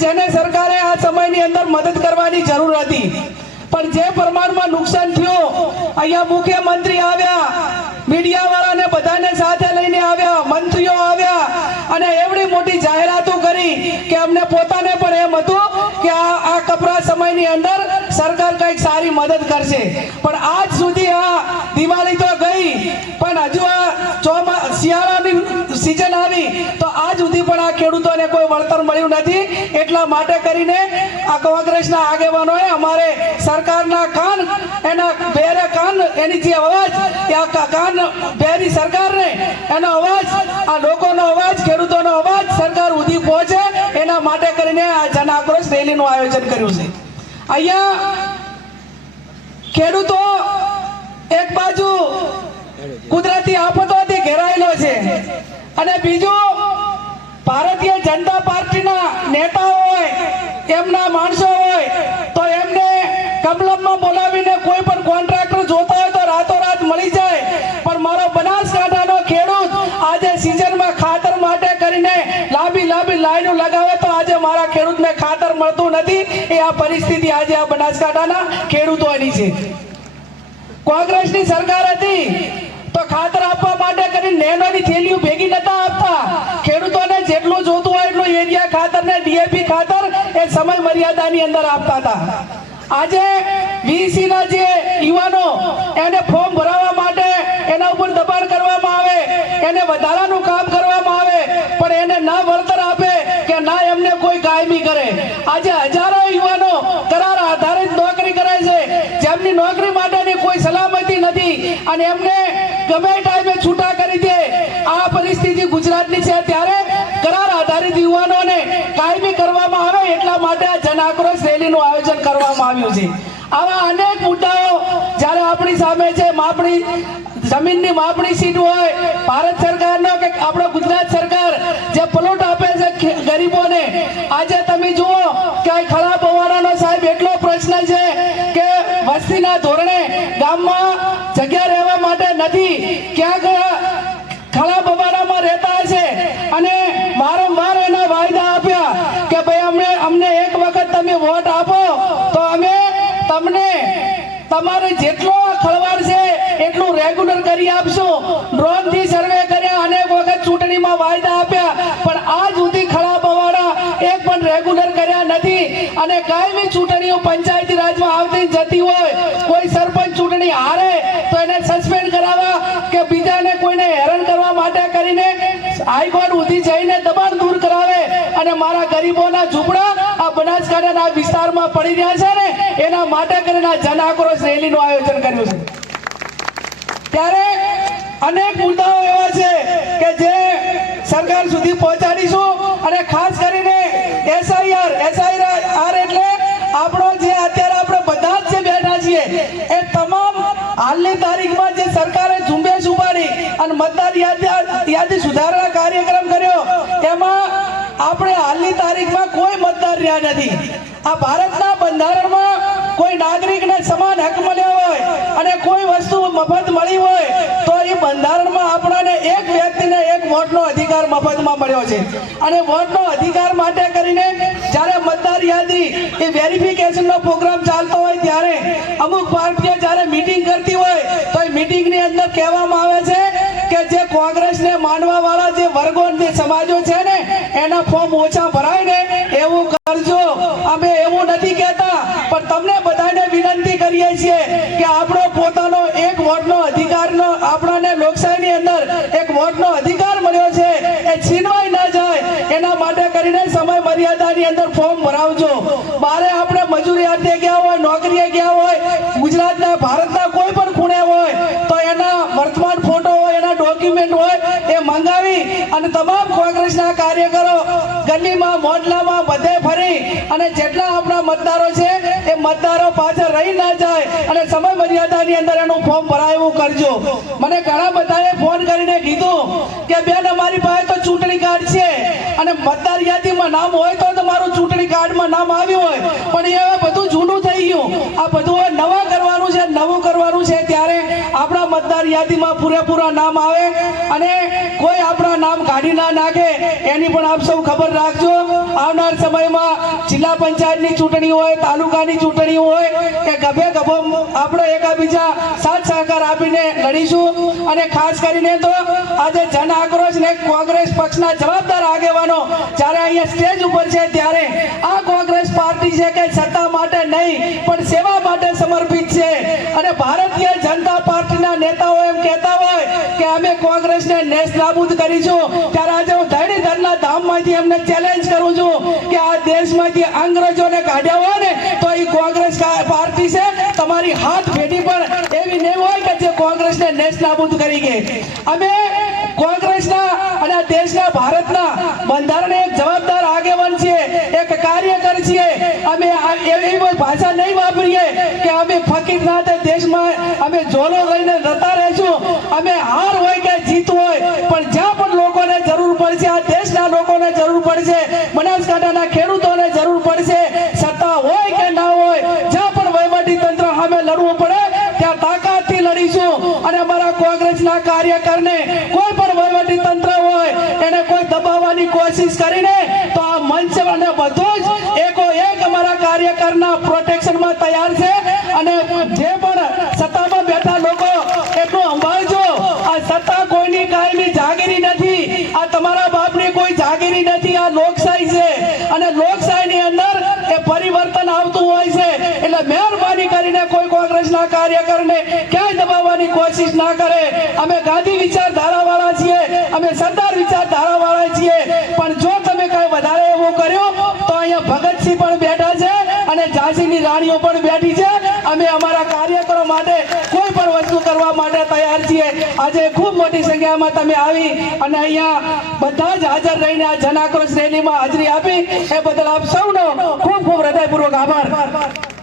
જન સરકારે આ સમયની અંદર મદદ કરવાની જરૂર હતી. પણ જે પ્રમાણમાં નુકસાન થયું, અહીંયા મુખ્યમંત્રી આવ્યા મીડિયા વાળાને બધાને સાથે લઈને આવ્યા, મંત્રીઓ આવ્યા અને એવડી મોટી જાહેરાતો સમયની અંદર સરકાર કંઈક સારી મદદ કરશે. પણ આજ સુધી આ દિવાળી તો ગઈ, પણ હજુ આ ચોમા, શિયાળાની સિઝન આવી, તો આજ સુધી પણ આ ખેડૂતોને કોઈ વળતર મળ્યું નથી. એટલા માટે કરીને આ કોંગ્રેસના આગેવાનોએ અમારે સરકારના કાન, એના બેરે કાન, એની જે અવાજ આ કાન બેરી સરકારને, એનો અવાજ, આ લોકોનો અવાજ, ખેડૂતોનો અવાજ સરકાર સુધી પહોંચે. એના માટે કરીને આ જન આક્રોશ રેલીનું આયોજન કર્યું છે. અહીંયા ખેડૂતો એક બાજુ કુદરતી આફતોથી ઘેરાયેલો છે. અને બીજું, ભારતીય જનતા પાર્ટીના નેતાઓ હોય, એમના માણસો હોય, તો એમને કમલમમાં બોલાવીને કોઈ પણ કોન્ટ્રાક્ટર જોતા હોય તો રાતોરાત મળી જાય પણ મારો બનાસકાંઠાનો ખેડૂત આજે સિઝનમાં ખાતર માટે કરીને લાંબી લાંબી લાઈનો લગાવે તો આજે મારા ખેડૂતને ખાતર મળતું નથી એ આ પરિસ્થિતિ આજે આ બનાસકાંઠાના ખેડૂતોની છે. કોંગ્રેસની સરકાર હતી તો ખાતર આપવા માટે કરી નેનોની થેલીઓ ભેગી નતા આપતા. ખેડૂતોને જેટલું જોતું હોય એટલું એરિયા ખાતર ને ડીએપી ખાતર એ સમય મર્યાદાની અંદર આપતા હતા. આજે વીસી ના જે યુવાનો, એને ફોર્મ ભરાવવા માટે એના ઉપર દબાણ કરવામાં આવે એને વધારાનું કામ કરવામાં આવે પણ એને ના વળતર આપે કે ના એમને કોઈ કાયમી કરે આજે હજારો યુવાનો કરાર આધારિત નોકરી કરે છે જેમની નોકરી માટેની કોઈ સલામતી નથી. અને એમને ગમે ટાઈમે છૂટા કરી દે. આ પરિસ્થિતિ ગુજરાતની છે. ત્યારે કરાર આધારિત યુવાનોને કાયમી કરવામાં આવે એટલા માટે આ જન આક્રોશ રેલીનું આયોજન કરવામાં આવ્યું છે. આવા અનેક મુદ્દાઓ જ્યારે આપણી સામે છે, માપણી, જમીનની માપણી સીટ હોય, ભારત સરકારનો કે આપણો ગુજરાત સરકાર જે પ્લોટ આપે છે ગરીબોને. આજે તમે જુઓ કે આ હોવાનો સાહેબ એટલો પ્રશ્ન છે વસ્તીના ધોરણે ગામમાં જગ્યા રહેવા માટે નથી. ક્યાંક ખળા બબાડામાં રહેતા હશે અને વારંવાર એના વાયદા આપ્યા કે ભાઈ અમને અમને એક વખત તમે વોટ આપો, તો અમે તમને તમારે જેટલો ખળવાડ છે એટલું રેગ્યુલર કરી આપશું. ડ્રોનથી સર્વે કર્યા, અનેક વખત ચૂંટણીમાં વાયદા આપ્યા, પણ આજ સુધી ખળા બવાડા એક પણ રેગ્યુલર કર્યા નથી. અને કાયમી ચૂંટણીઓ પંચાયતી રાજમાં આવતી જ જતી હોય કોઈ સરપંચ ચૂંટણી હારે તો એને સસ્પેન્ડ કરાવવા કે બીજાને કોઈને હેરાન કરવા માટે કરીને હાઈકોર્ટ સુધી જઈને દબાણ દૂર કરાવે અને મારા ગરીબોના ઝૂંપડા આ બનાસકાંઠાના વિસ્તારમાં પડી રહ્યા છે ને, એના માટે કરીને જન આક્રોશ રેલીનું આયોજન કર્યું છે. ત્યારે અનેક મુદ્દાઓ એવા છે કે જે સરકાર સુધી પહોંચાડીશું અને ખાસ કરીને એસઆઈઆર એસઆઈઆર એટલે આપણો જે અત્યારે આપણે બધા જ જે બેઠા છીએ, એ તમામ હાલની તારીખમાં જે સરકારે ઝુંબેશ ઉપાડી અને મતદાર યાદી યાદી સુધારણા કાર્યક્રમ કર્યો, એમાં આપણે હાલની તારીખમાં કોઈ મતદાર રહ્યા નથી. આ ભારતના બંધારણમાં કોઈ નાગરિકને સમાન હક મળ્યો હોય અને કોઈ વસ્તુ મફત મળી હોય, તો એ બંધારણમાં આપણને એક વ્યક્તિને એક વોટનો અધિકાર મફતમાં મળ્યો છે. અને વોટનો અધિકાર માટે કરીને જ્યારે મતદાર યાદી એ વેરિફિકેશનનો પ્રોગ્રામ ચાલતો હોય ત્યારે અમુક પાર્ટીઓ જ્યારે મીટિંગ કરતી હોય, તો એ મીટિંગની અંદર કહેવામાં આવે છે કે જે કોંગ્રેસને માનવા વાળા જે વર્ગો જે સમાજો છે ને, એના ફોર્મ ઓછા ભરાય ને, એવું કરજો. અમે એવું નથી કહેતા, પણ તમને બધાને વિનંતી કરીએ છીએ કે આપણો પોતાનો એક વોટનો અધિકારનો, આપણને લોકશાહીની અંદર એક વોટનો અધિકાર મળ્યો છે, એ છીનવાઈ ન જાય. એના માટે કરીને સમય મર્યાદાની અંદર ફોર્મ ભરાવજો. બારે આપણે મજૂરી અર્થે ગયા હોય, નોકરીએ ગયા હોય, ગુજરાતના ભારતના કોઈ પણ ખૂણે હોય તો એના વર્તમાન ફોટો હોય એના ડોક્યુમેન્ટ હોય એ મંગાવી અને તમામ કોંગ્રેસના કાર્યકરો ગલીમાં મોહલ્લામાં બધે ફરી અને જેટલા આપણા મતદારો છે, એ મતદારો પાછળ રહી ના જાય અને સમય મર્યાદાની અંદર એનું ફોર્મ ભરાયું કરજો. મને ઘણા બધાએ ફોન કરીને કીધું કે, બેન, અમારી પાસે તો ચૂંટણી કાર્ડ છે અને મતદાર યાદીમાં નામ હોય તો તમારું ચૂંટણી કાર્ડમાં નામ આવ્યું હોય. પણ એ હવે બધું જૂનું થઈ ગયું યાદીમાં પૂરેપૂરા નામ આવે અને કોઈ આપણા નામ કાઢી ના નાખે, એની પણ આપ સૌ ખબર રાખજો. આવનાર સમયમાં જિલ્લા પંચાયતની ચૂંટણી હોય, તાલુકાની ચૂંટણી હોય કે ગભે ગભો આપણે એકાબીજા સાથ સહકાર આપીને લડીશું. અને ખાસ કરીને તો આજે જન આક્રોશ ને કોંગ્રેસ પક્ષના જવાબદાર આગેવાનો જ્યારે અહીંયા સ્ટેજ ઉપર છે ત્યારે આ કોંગ્રેસ પાર્ટી છે કે સત્તા માટે નહીં, પણ સેવા માટે સમર્પિત છે. અને ભારતીય જનતા પાર્ટીના નેતાઓ એમ કહેતા હોય કે અમે કોંગ્રેસને નેસ નાબૂદ કરીશું. ત્યારે આજે હું ધરણીધરના ધામમાંથી એમને ચેલેન્જ કરું છું કે આ દેશમાંથી અંગ્રેજોને કાઢ્યા હોય ને, તો એ કોંગ્રેસ પાર્ટી છે, તમારી હાથ પેઢી પણ એવી નહીં હોય કે જે કોંગ્રેસને નેસ નાબૂદ કરી ગઈ. અમે ભારતના બંધારણ એક જવાબદાર આગેવાન છીએ, એક કાર્યકર છીએ. અમે એવી કોઈ ભાષા નહીં વાપરીએ કે અમે ફકીરનાથ દેશમાં અમે ઝોલો લઈને જતા રહીશું. અમે હાર હોય કે જીત હોય, પણ જ્યાં પણ લોકોને જરૂર પડશે, આ દેશના લોકોને જરૂર પડશે, બનાસકાંઠાના ખેડૂતોને જરૂર પડશે, સત્તા હોય કે ના હોય, જ્યાં પણ વહીવટી તંત્ર સામે લડવું પડે, ત્યાં તાકાતથી લડીશું. અને અમારા કોંગ્રેસના કાર્યકરને કોઈ પણ વહીવટી તંત્ર દબાવવાની કોશિશ કરીને તો આ મંચ અને બધું જ એકો એક અમારા કાર્યકરના પ્રોટેક્શનમાં તૈયાર છે. અને જે પણ સત્તામાં બેઠા લોકો એટલું સંભાળજો આ સત્તા કોઈની કાયમી જાગીરી નથી. આ તમારા બાપની કોઈ જાગીરી નથી. આ લોકશાહી છે. અને લોકશાહીની અંદર એ પરિવર્તન આવતું હોય છે. એટલે મહેરબાની કરીને કોઈ કોંગ્રેસના કાર્યકરને ક્યાંય દબાવવાની કોશિશ ના કરે. અમે ગાંધી વિચારધારા અમે સરદાર વિચારધારાવાળા છીએ. પણ જો તમે કઈ વધારે એવું કર્યું, તો અહીંયા ભગતસિંહ પણ બેઠા છે અને ઝાંસીની રાણીઓ પણ બેઠી છે. અમે અમારા કાર્યકરો માટે કોઈ પણ વસ્તુ કરવા માટે તૈયાર છીએ. આજે ખૂબ મોટી સંખ્યામાં તમે આવી અને અહીંયા બધા જ હાજર રહીને આ જનાક્રોશ રેલીમાં હાજરી આપી. એ બદલ આપ સૌનો ખૂબ ખૂબ હૃદયપૂર્વક આભાર.